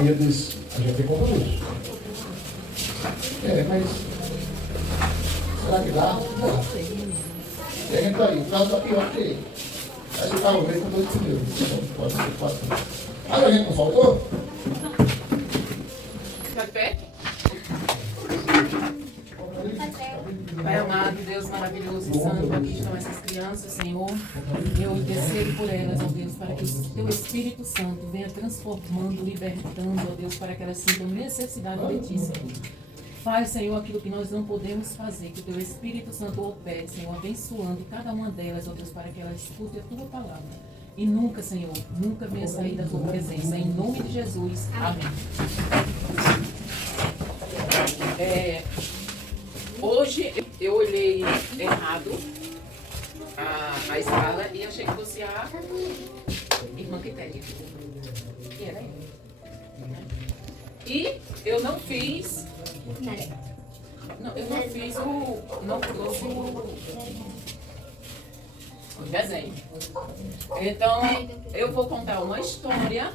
Aí eu disse, a gente tem compromisso. Mas será que dá? Não. E a gente tá aí, o carro tá pior que ele. Aí o carro veio com 2 pneus. Pode ser 4. Aí a gente não faltou? Está de pé? Pai amado, Deus maravilhoso e santo, aqui estão essas crianças, Senhor. Eu intercedo por elas, ó Deus, para que o Teu Espírito Santo venha transformando, libertando, ó Deus, para que elas sintam necessidade de Ti, Senhor. Faz, Senhor, aquilo que nós não podemos fazer, que o Teu Espírito Santo opere, Senhor, abençoando cada uma delas, ó Deus, para que elas escutem a Tua palavra. E nunca, Senhor, nunca venha sair da Tua presença. Em nome de Jesus. Amém. Hoje eu olhei errado a escala e achei que fosse a irmã Quitéria. E era eu. E eu não fiz. Não, eu não fiz o. Não trouxe o desenho. Então, eu vou contar uma história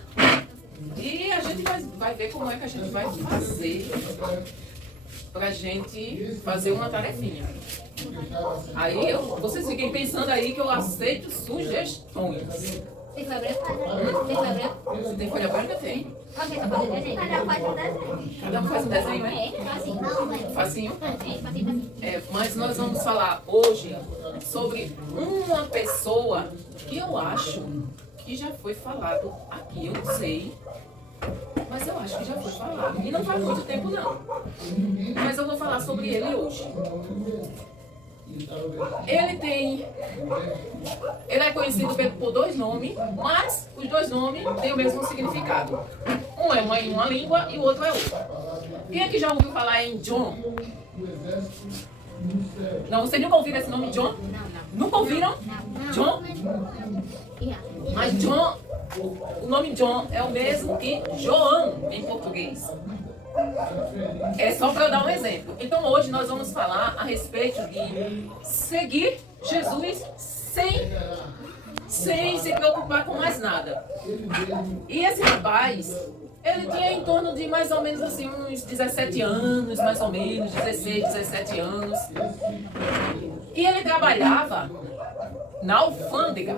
e a gente vai ver como é que a gente vai fazer pra gente fazer uma tarefinha. Aí vocês fiquem pensando aí que eu aceito sugestões. Tem folha branca? Tem folha branca? Se tem folha branca, tem. Ok, só fazer desenho. Cada um faz um desenho, né? Facinho. Facinho. Facinho. Mas nós vamos falar hoje sobre uma pessoa que eu acho que já foi falado aqui. Eu não sei, mas eu acho que já foi falado. E não faz muito tempo, não. Mas eu vou falar sobre ele hoje. Ele é conhecido por 2 nomes, mas os 2 nomes têm o mesmo significado. Um é uma língua e o outro é outra. Quem é que já ouviu falar em John? Não, vocês nunca ouviram esse nome, John? Nunca ouviram? John? Mas John, o nome John é o mesmo que João em português. É só para eu dar um exemplo. Então hoje nós vamos falar a respeito de seguir Jesus sem se preocupar com mais nada. E esse rapaz, ele tinha em torno de mais ou menos assim uns 17 anos, mais ou menos, 16, 17 anos. E ele trabalhava na alfândega.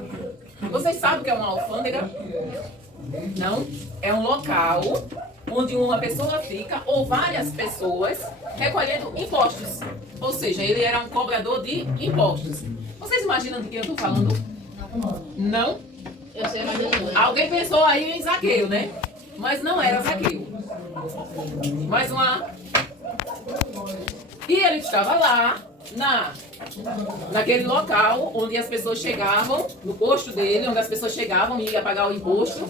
Vocês sabem o que é uma alfândega? Não? É um local onde uma pessoa fica, ou várias pessoas, recolhendo impostos. Ou seja, ele era um cobrador de impostos. Vocês imaginam de quem eu estou falando? Não? Eu sei mais ou menos. Alguém pensou aí em Zaqueu, né? Mas não era Zaqueu. Mais uma. E ele estava lá, naquele local onde as pessoas chegavam, no posto dele, onde as pessoas chegavam e iam pagar o imposto.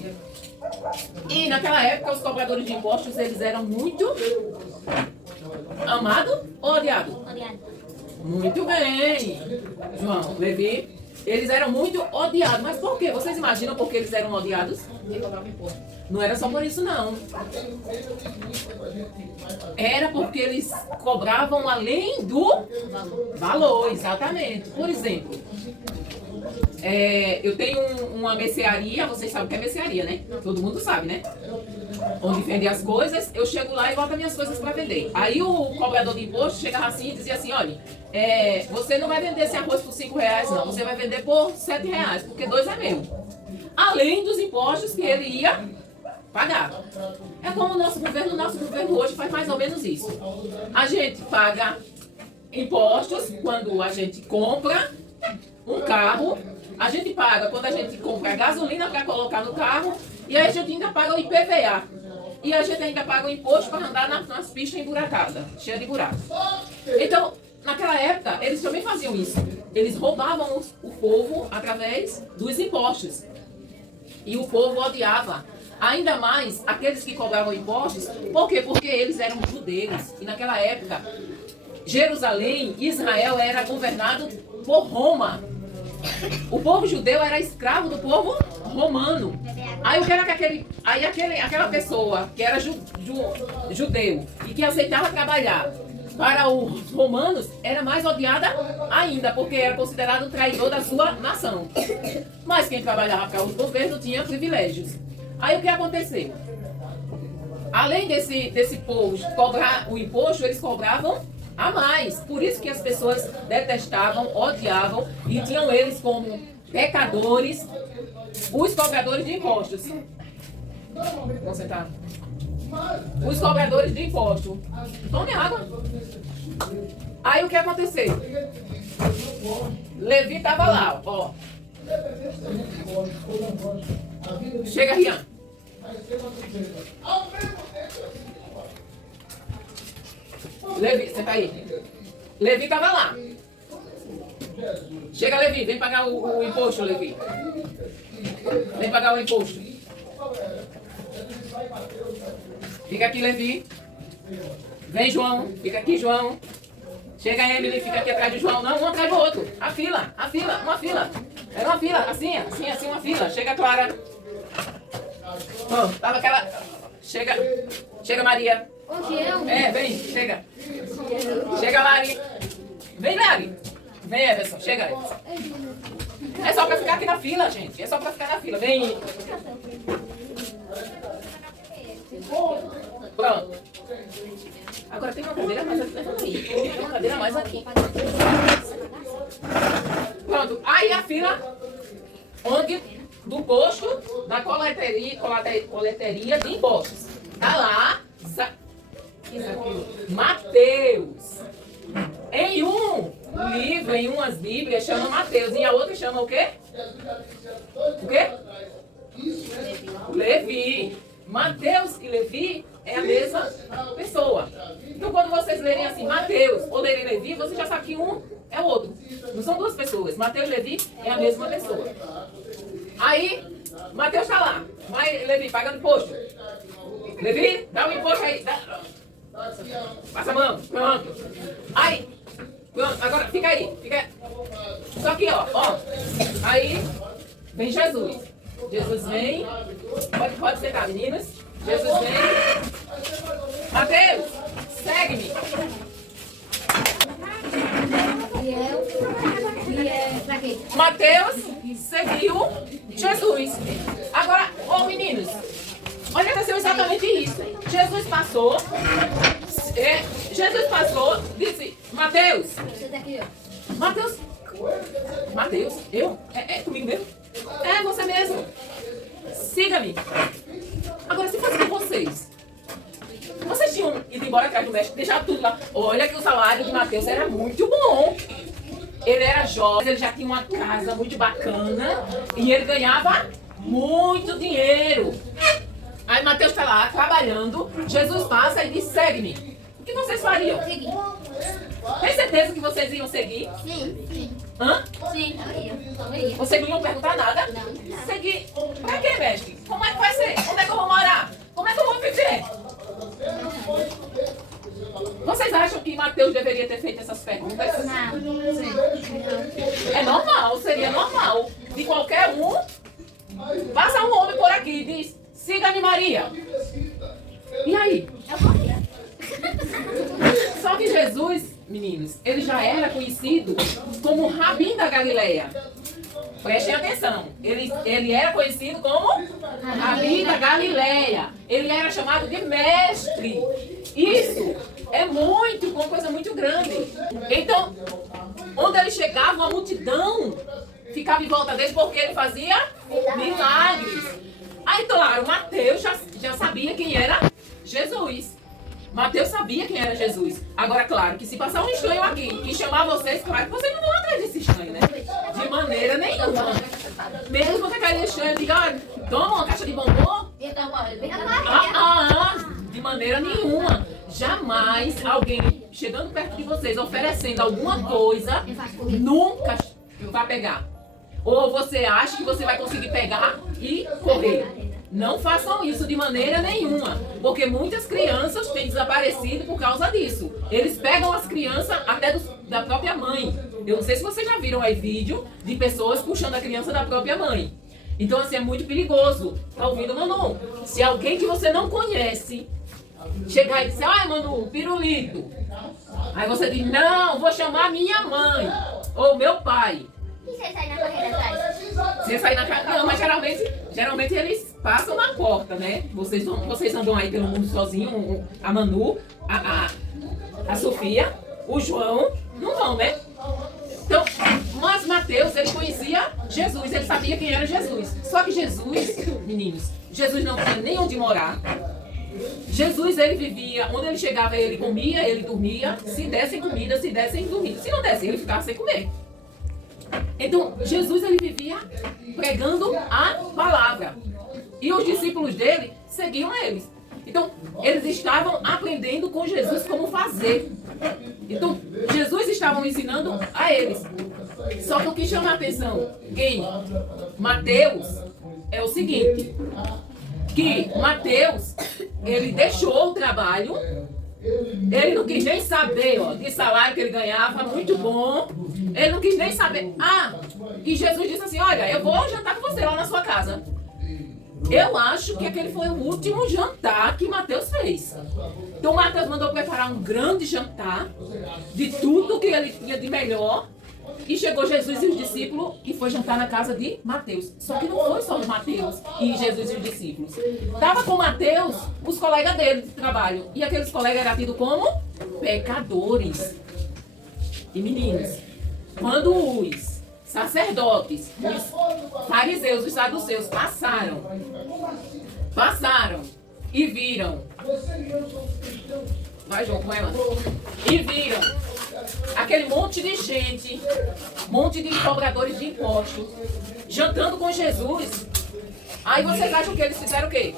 E naquela época os cobradores de impostos, eles eram muito amados ou odiados? Odiado. Muito bem, João, Levi. Eles eram muito odiados. Mas por quê? Vocês imaginam por que eles eram odiados? Não era só por isso, não. Era porque eles cobravam além do valor, exatamente. Por exemplo, eu tenho uma mercearia, vocês sabem o que é mercearia, né? Todo mundo sabe, né? Onde vende as coisas, eu chego lá e boto minhas coisas para vender. Aí o cobrador de imposto chegava assim e dizia assim, olha, você não vai vender esse arroz por R$5 não, você vai vender por R$7, porque 2 é meu. Além dos impostos que ele ia pagar. É como o nosso governo hoje faz mais ou menos isso. A gente paga impostos quando a gente compra um carro, a gente paga quando a gente compra gasolina para colocar no carro, e aí a gente ainda paga o IPVA. E a gente ainda paga o imposto para andar nas pistas emburacadas, cheias de buracos. Então, naquela época, eles também faziam isso. Eles roubavam o povo através dos impostos. E o povo odiava. Ainda mais aqueles que cobravam impostos. Por quê? Porque eles eram judeus. E naquela época, Jerusalém, Israel, era governado por Roma. O povo judeu era escravo do povo romano. Aí o que era que aquela pessoa que era judeu e que aceitava trabalhar para os romanos era mais odiada ainda, porque era considerado traidor da sua nação. Mas quem trabalhava para os governos tinha privilégios. Aí o que aconteceu? além desse povo cobrar o imposto, eles cobravam a mais. Por isso que as pessoas detestavam, odiavam e tinham eles como pecadores, os cobradores de impostos. Vamos sentar. Os cobradores de imposto. Tome água. Aí o que aconteceu? Levi estava lá, ó. Chega, Rian. Levi, senta aí. Levi estava lá. Chega, Levi, vem pagar o imposto, Levi. Vem pagar o imposto. Fica aqui, Levi. Vem, João. Fica aqui, João. Chega, Emily, fica aqui atrás de João. Não, um atrás do outro. A fila, uma fila. Era uma fila, assim, uma fila. Chega, Clara. Oh, tava aquela... Chega, Maria. Vem, chega. Chega, Lari. Vem, Lari. Vem, Everson, chega. É só pra ficar aqui na fila, gente. É só pra ficar na fila. Vem. Pronto. Agora tem uma cadeira mais aqui. Tem uma cadeira mais aqui. Pronto. Aí a fila onde do posto da coleteria de impostos. Tá lá Mateus. Em um livro, em umas bíblias, chama Mateus. E a outra chama o quê? O quê? Levi. Mateus e Levi é a mesma pessoa. Então, quando vocês lerem assim, Mateus ou lerem Levi, você já sabe que um é o outro. Não são duas pessoas. Mateus e Levi é a mesma pessoa. Aí, Mateus está lá. Vai, Levi, pagando imposto. Levi, dá o imposto aí. Passa a mão. Pronto. Aí, pronto. Agora, fica aí. Só que, ó. Aí, vem Jesus. Jesus vem. Pode sentar, meninas. Jesus vem. Mateus, segue-me. Mateus seguiu Jesus. Agora, meninos, olha, aconteceu exatamente isso. Jesus passou, disse, Mateus, eu? É comigo mesmo? É você mesmo. Siga-me. Agora, se fosse com vocês tinham ido embora atrás do mestre, deixado tudo lá. Olha que o salário de Mateus era muito bom. Ele era jovem, ele já tinha uma casa muito bacana e ele ganhava muito dinheiro. Aí Mateus está lá trabalhando, Jesus passa e diz, segue-me. O que vocês fariam? Seguir. Tem certeza que vocês iam seguir? Sim. Hã? Sim, eu ia. Vocês não iam perguntar nada? Não. Seguir. Pra quê, mestre? Como é que vai ser? Onde é que eu vou morar? Como é que eu vou viver? Vocês acham que Mateus deveria ter feito essas perguntas? É normal, seria normal. De qualquer um, passa um homem por aqui e diz, siga-me, Maria. E aí? Eu corria. Só que Jesus, meninos, ele já era conhecido como Rabim da Galileia. Prestem atenção. Ele era conhecido como Rabim da Galileia. Ele era chamado de mestre. Isso é uma coisa muito grande. Então, onde ele chegava, uma multidão ficava em volta dele porque ele fazia milagres. Aí, claro, Mateus já sabia quem era Jesus. Mateus sabia quem era Jesus. Agora, claro, que se passar um estranho aqui que chamar vocês, claro que vocês não vão atrás desse estranho, né? De maneira nenhuma. Mesmo que aquele estranho diga, olha, toma uma caixa de bombom. De maneira nenhuma. Jamais alguém chegando perto de vocês, oferecendo alguma coisa, nunca vai pegar. Ou você acha que você vai conseguir pegar e correr. Não façam isso de maneira nenhuma, porque muitas crianças têm desaparecido por causa disso. Eles pegam as crianças até da própria mãe. Eu não sei se vocês já viram aí vídeo de pessoas puxando a criança da própria mãe. Então, assim, é muito perigoso. Tá ouvindo, Manu? Se alguém que você não conhece chegar e dizer, ai, Manu, pirulito. Aí você diz, não, vou chamar minha mãe ou meu pai. E você sai na carreira atrás? Você sair na casa. Não, mas geralmente eles passam na porta, né? Vocês não vão aí pelo mundo sozinho, a Manu, a Sofia, o João, não vão, né? Então, mas Mateus, ele conhecia Jesus, ele sabia quem era Jesus. Só que Jesus, meninos, Jesus não tinha nem onde morar. Jesus, ele vivia, onde ele chegava, ele comia, ele dormia. Se dessem comida, se dessem dormia. Se não dessem, ele ficava sem comer. Então, Jesus, ele vivia pregando a palavra. E os discípulos dele seguiam eles. Então, eles estavam aprendendo com Jesus como fazer. Então, Jesus estava ensinando a eles. Só que o que chama a atenção em Mateus é o seguinte, que Mateus, ele deixou o trabalho, ele não quis nem saber de salário que ele ganhava, muito bom. Ele não quis nem saber. E Jesus disse assim, olha, eu vou jantar com você lá na sua casa. Eu acho que aquele foi o último jantar que Mateus fez. Então Mateus mandou preparar um grande jantar de tudo que ele tinha de melhor. E chegou Jesus e os discípulos e foi jantar na casa de Mateus. Só que não foi só os Mateus e Jesus e os discípulos. Estava com Mateus os colegas dele de trabalho. E aqueles colegas eram tidos como pecadores. E meninos, quando os sacerdotes, os fariseus, os saduceus passaram e viram, vai João com ela, e viram aquele monte de gente, monte de cobradores de impostos, jantando com Jesus, aí vocês acham que eles fizeram o quê?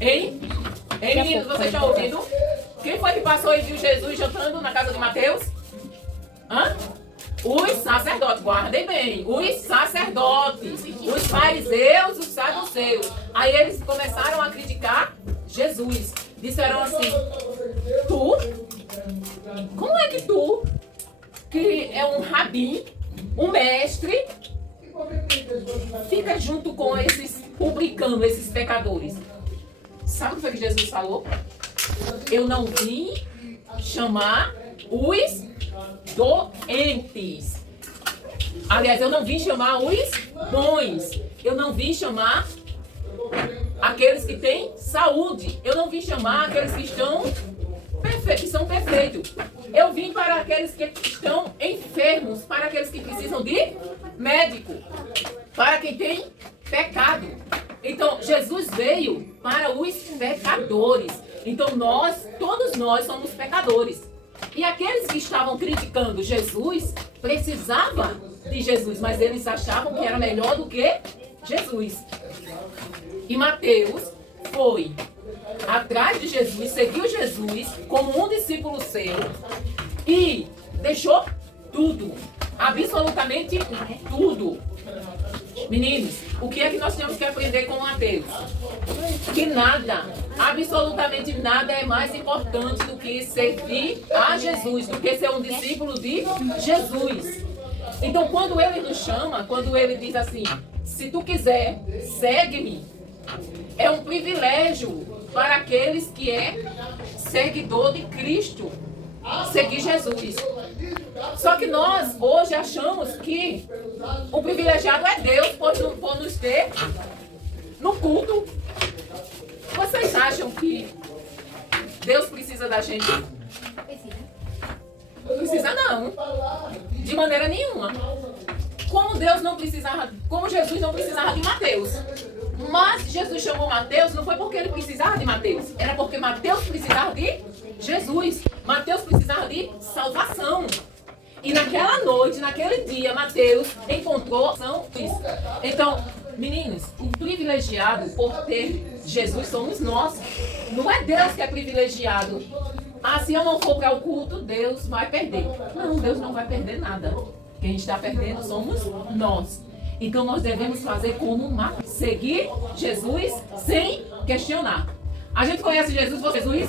Hein, meninos, vocês estão ouvindo? Quem foi que passou e viu Jesus jantando na casa de Mateus? Os sacerdotes, guardem bem, os sacerdotes, os fariseus, os saduceus. Aí eles começaram a criticar Jesus. Disseram assim, tu? Como é que tu, que é um rabim, um mestre, fica junto com esses publicanos, esses pecadores? Sabe o que foi que Jesus falou? Eu não vim chamar os doentes. Aliás, eu não vim chamar os bons. Eu não vim chamar aqueles que têm saúde. Eu não vim chamar aqueles que estão perfeitos, que são perfeitos. Eu vim para aqueles que estão enfermos, para aqueles que precisam de médico, para quem tem pecado. Então, Jesus veio para os pecadores. Então, todos nós somos pecadores. E aqueles que estavam criticando Jesus, precisavam de Jesus, mas eles achavam que era melhor do que Jesus. E Mateus foi atrás de Jesus, seguiu Jesus como um discípulo seu e deixou tudo, absolutamente tudo. Meninos, o que é que nós temos que aprender com Mateus? Que nada, absolutamente nada é mais importante do que servir a Jesus, do que ser um discípulo de Jesus. Então, quando ele nos chama, quando ele diz assim, se tu quiser, segue-me, é um privilégio para aqueles que é seguidor de Cristo, seguir Jesus. Só que nós hoje achamos que o privilegiado é Deus por nos ter no culto. Vocês acham que Deus precisa da gente? Não precisa não. De maneira nenhuma. Como Jesus não precisava de Mateus. Mas Jesus chamou Mateus não foi porque ele precisava de Mateus. Era porque Mateus precisava de Jesus. Mateus precisava de salvação. E naquela noite, naquele dia, Mateus encontrou isso. Então, meninos, o privilegiado por ter Jesus somos nós. Não é Deus que é privilegiado. Se eu não for para o culto, Deus vai perder. Não, Deus não vai perder nada. Quem está perdendo somos nós. Então nós devemos fazer como seguir Jesus sem questionar. A gente conhece Jesus? Jesus?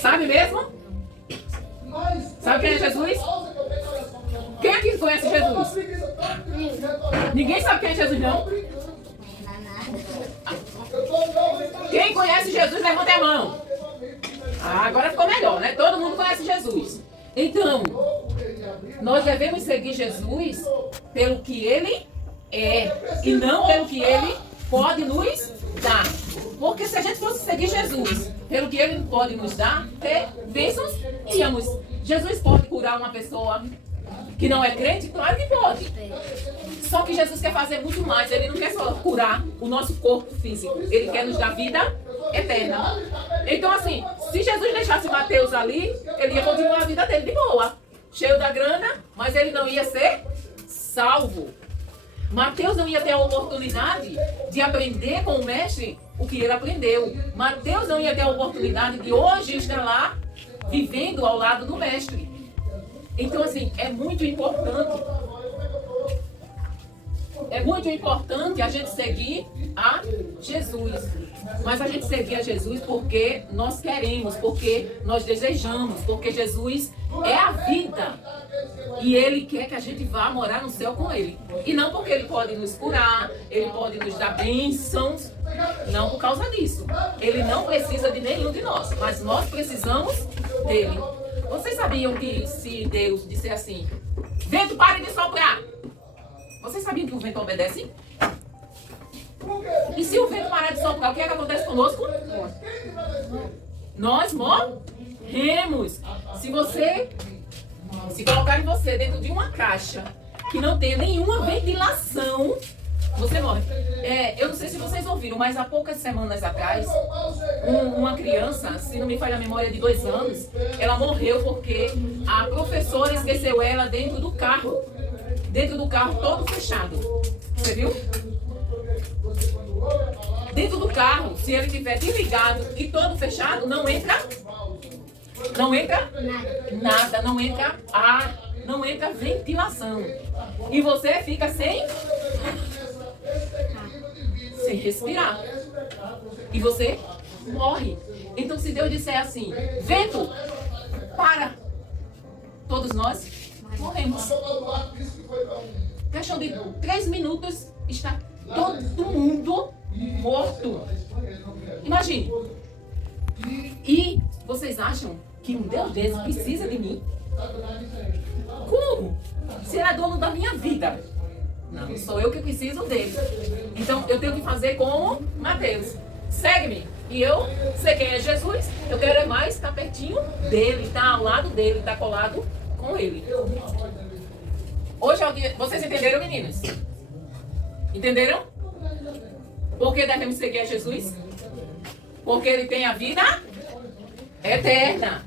Sabe mesmo? Sabe quem é Jesus? Quem aqui conhece Jesus? Ninguém sabe quem é Jesus, não? Quem conhece Jesus, levanta a mão. Agora ficou melhor, né? Todo mundo conhece Jesus. Então, nós devemos seguir Jesus pelo que ele é e não pelo que ele pode nos dar. Porque se a gente fosse seguir Jesus pelo que ele pode nos dar, ter bênçãos, íamos. Jesus pode curar uma pessoa que não é crente? Claro que pode. Só que Jesus quer fazer muito mais. Ele não quer só curar o nosso corpo físico. Ele quer nos dar vida eterna. Então, assim, se Jesus deixasse Mateus ali, ele ia continuar a vida dele de boa. Cheio da grana, mas ele não ia ser salvo. Mateus não ia ter a oportunidade de aprender com o mestre o que ele aprendeu. Mateus não ia ter a oportunidade de hoje estar lá vivendo ao lado do mestre. Então, assim, é muito importante a gente seguir a Jesus. Mas a gente seguir a Jesus porque nós queremos, porque nós desejamos, porque Jesus é a vida. E Ele quer que a gente vá morar no céu com Ele. E não porque Ele pode nos curar, Ele pode nos dar bênçãos. Não por causa disso. Ele não precisa de nenhum de nós, mas nós precisamos dele. Vocês sabiam que se Deus disser assim, vento, pare de soprar, vocês sabiam que o vento obedece? E se o vento parar de soprar, o que é que acontece conosco? Nós morremos. Se colocarem você dentro de uma caixa que não tenha nenhuma ventilação, você morre. Eu não sei se vocês ouviram, mas há poucas semanas atrás, uma criança, se não me falha a memória, de 2 anos, ela morreu porque a professora esqueceu ela dentro do carro todo fechado. Você viu? Dentro do carro, se ele estiver desligado e todo fechado, não entra nada, não entra ar, não entra ventilação. E você fica sem respirar. E você morre. Então, se Deus disser assim, vento, para, todos nós morremos. Questão de 3 minutos, está todo mundo morto. Imagine. E vocês acham que um Deus desse precisa de mim? Como? Se ele é dono da minha vida. Não, sou eu que preciso dele. Então, eu tenho que fazer como Mateus. Segue-me. E eu sei quem é Jesus. Eu quero é mais estar pertinho dele, estar ao lado dele, estar colado com ele. Hoje é o dia... Vocês entenderam, meninas? Entenderam? Por que devemos seguir a Jesus? Porque ele tem a vida eterna.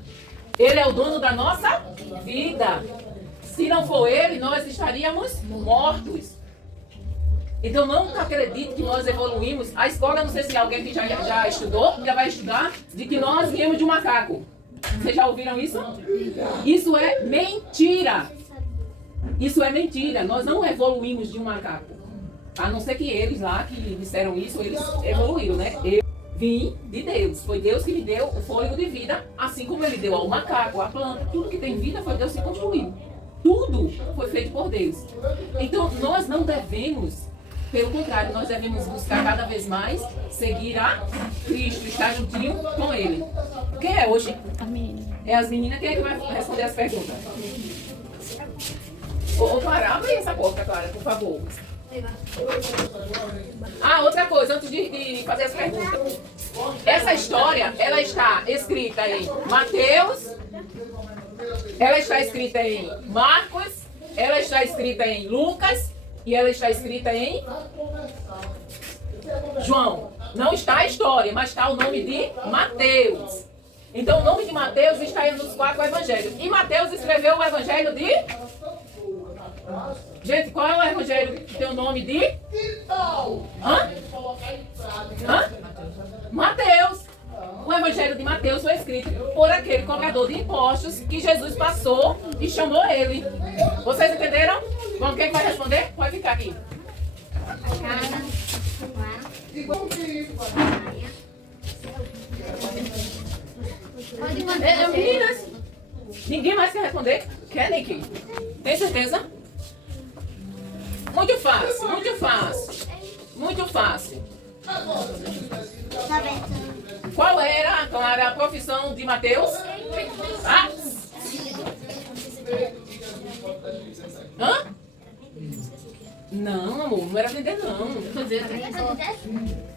Ele é o dono da nossa vida. Se não for ele, nós estaríamos mortos. Então, não acredite que nós evoluímos. A escola, não sei se alguém que já estudou, já vai estudar, de que nós viemos de um macaco. Vocês já ouviram isso? Isso é mentira. Isso é mentira. Nós não evoluímos de um macaco. A não ser que eles lá, que disseram isso, eles evoluíram, né? Eu vim de Deus. Foi Deus que me deu o fôlego de vida, assim como Ele deu ao macaco, à planta. Tudo que tem vida foi Deus que construiu. Tudo foi feito por Deus. Então, nós não devemos... Pelo contrário, nós devemos buscar cada vez mais seguir a Cristo, estar juntinho com Ele. Quem é hoje? A menina. É as meninas. Quem é que vai responder as perguntas? Ô, Clara, abre essa porta, Clara, por favor. Outra coisa, antes de fazer as perguntas. Essa história, ela está escrita em Mateus, ela está escrita em Marcos, ela está escrita em Lucas, e ela está escrita em João. Não está a história, mas está o nome de Mateus. Então o nome de Mateus está aí nos 4 evangelhos. E Mateus escreveu o evangelho de... Gente, qual é o evangelho que tem o nome de... Mateus. O evangelho de Mateus foi escrito por aquele cobrador de impostos que Jesus passou e chamou ele. Vocês entenderam? Bom, quem vai responder? Pode ficar aqui. Meninas, ninguém mais quer responder? Quer, Nick? Tem certeza? Muito fácil, muito fácil. Muito fácil. Qual era, Clara, a profissão de Mateus? Não, amor, não era vender, não. Tô dizendo.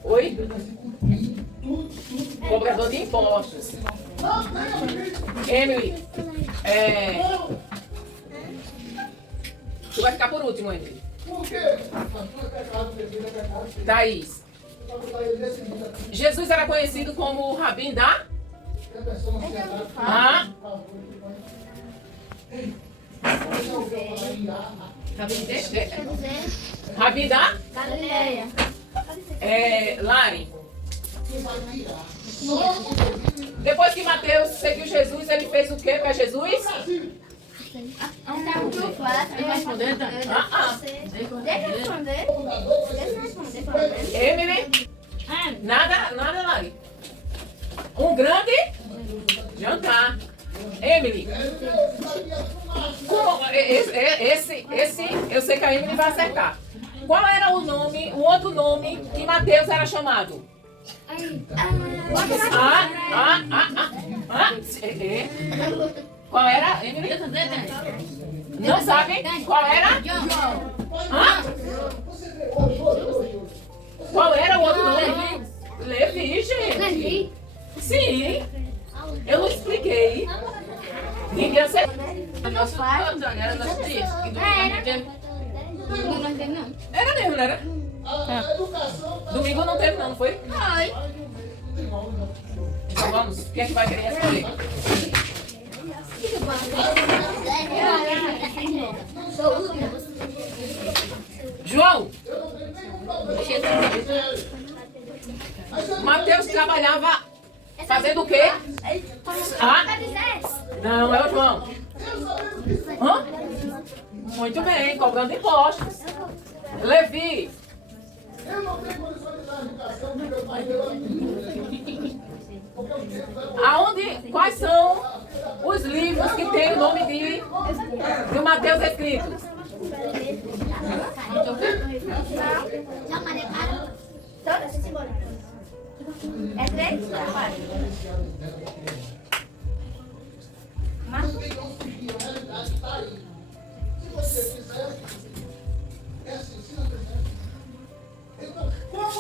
Oi? Cobrador de impostos. Emily, tu vai ficar por último, Emily. Por quê? Thaís. Jesus era conhecido como o Rabim da... Ah? Rabim da... Galileia. Lari. Depois que Mateus seguiu Jesus, ele fez o que para Jesus? Ele vai responder, Dan? Deixa eu responder. Emily? Nada, Lari. Um grande jantar. Emily. Esse, eu sei que a Emily vai acertar. Qual era o outro nome que Mateus era chamado? Qual era, Emily? Não sabem? Qual era? Qual era o outro nome? Levi, gente. Sim. Eu não expliquei. Ninguém acertou. Nosso pai. Era nosso dia. Não. Era mesmo, não era? Domingo não teve, não foi? Foi. Então vamos. Quem é que vai querer responder? João. Mateus trabalhava fazendo o quê? Não, é o João. Hã? Muito bem, cobrando impostos. Levi. Quais são os livros que tem o nome de Mateus escritos? É 3?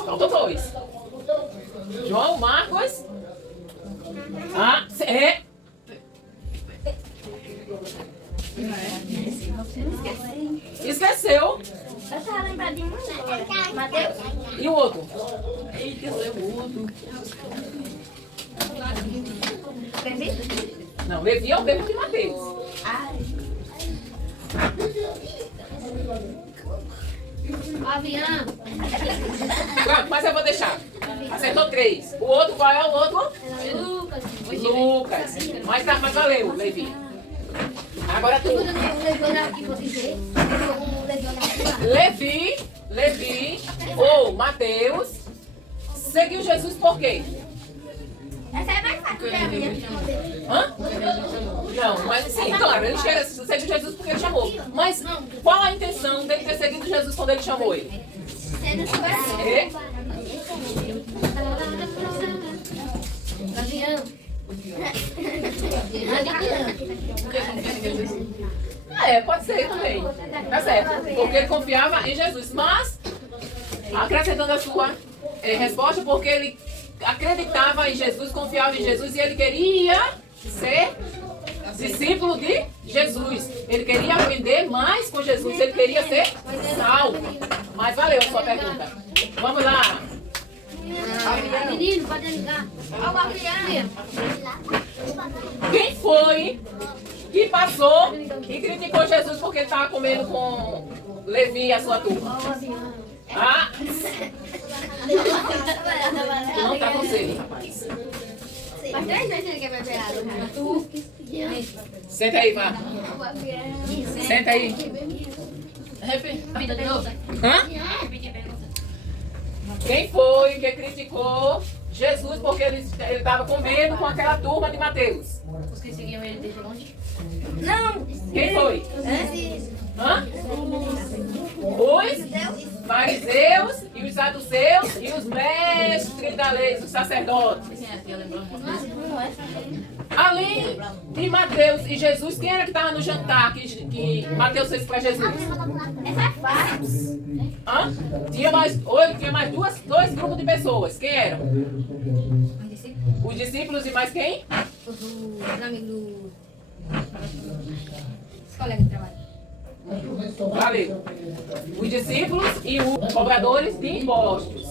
Faltam 2. João, Marcos. Esqueceu. Eu tava lembrando de um. Mateus. E o outro? Levi? Não, Levi é o mesmo que Mateus. Avião. Pronto, mas eu vou deixar. Acertou 3. O outro, qual é o outro? Lucas. Lucas. Mas valeu, Levi. Agora tu. Levi ou Mateus seguiu Jesus por quê? Essa é mais fácil. Hã? Não, mas sim, claro, ele seguiu Jesus porque ele chamou. Mas qual a intenção dele ter seguido Jesus quando ele chamou ele? Pode ser também. Tá certo. Porque ele confiava em Jesus. Mas, acrescentando a sua resposta, porque ele acreditava em Jesus, confiava em Jesus e ele queria ser discípulo de Jesus. Ele queria aprender mais com Jesus. Ele queria ser salvo. Mas valeu a sua pergunta. Vamos lá. Menino, pode ligar. Quem foi que passou e criticou Jesus porque ele estava comendo com Levi e a sua turma? Tu não tá com sede, rapaz. Mas 3 vezes ele quer beber água. Senta aí, vá. Senta aí. Repita de novo. Quem foi que criticou Jesus porque ele estava comendo com aquela turma de Mateus? Os que seguiam ele desde longe. Quem foi? Os fariseus e os saduceus e os mestres da lei, os sacerdotes. Além de Mateus e Jesus, quem era que estava no jantar que Mateus fez para Jesus? Hã? Tinha mais dois grupos de pessoas. Quem eram? Os discípulos e mais quem? Os amigos do... Os colegas de trabalho. Valeu. Os discípulos e os cobradores de impostos.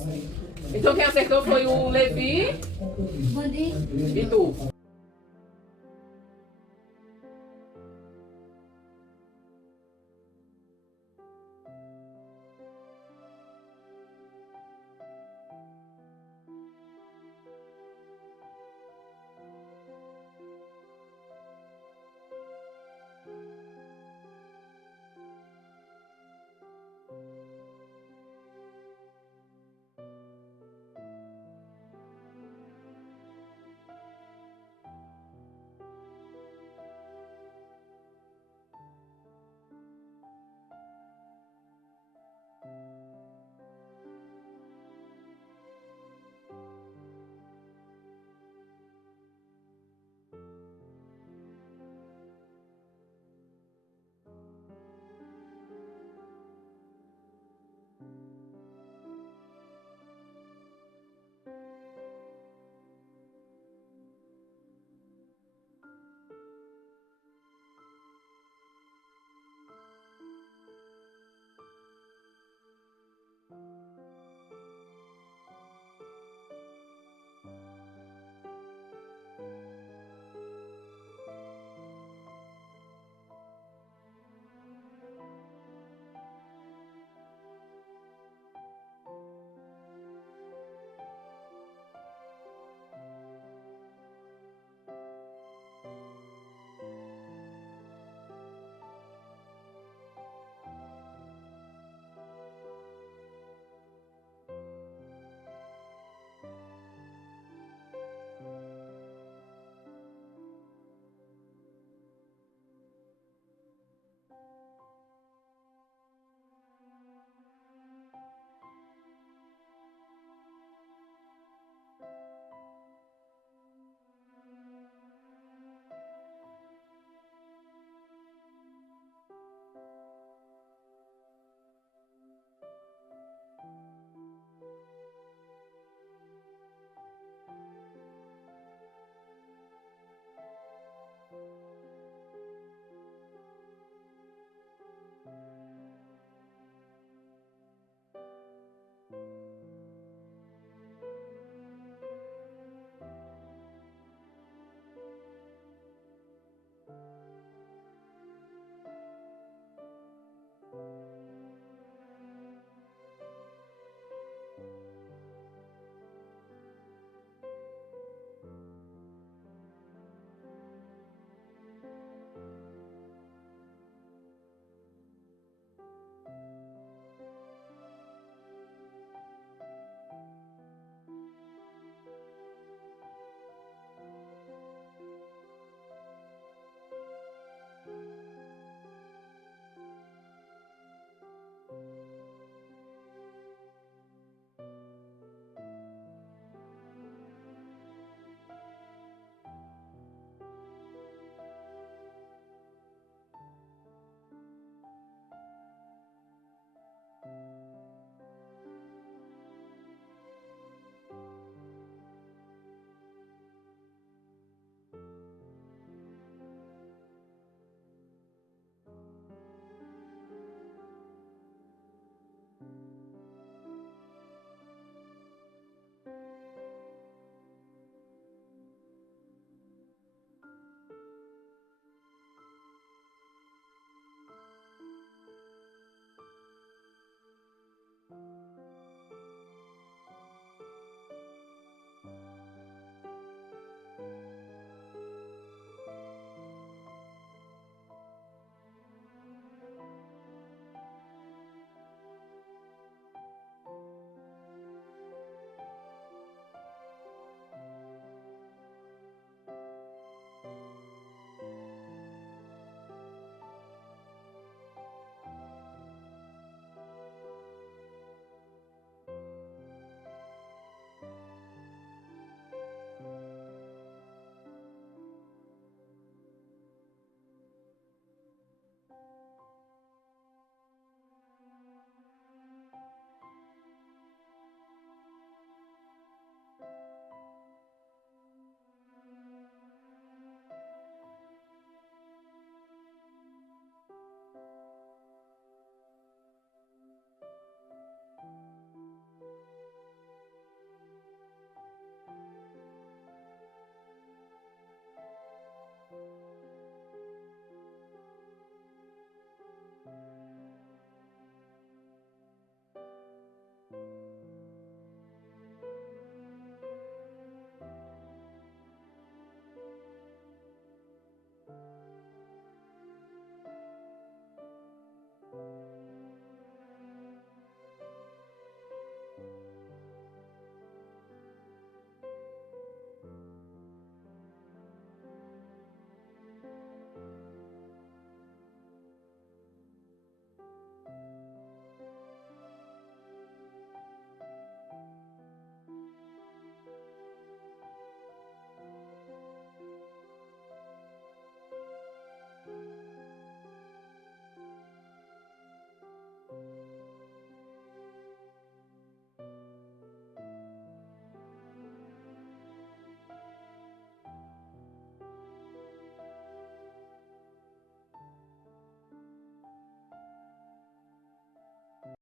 Então quem acertou foi o Levi e tu.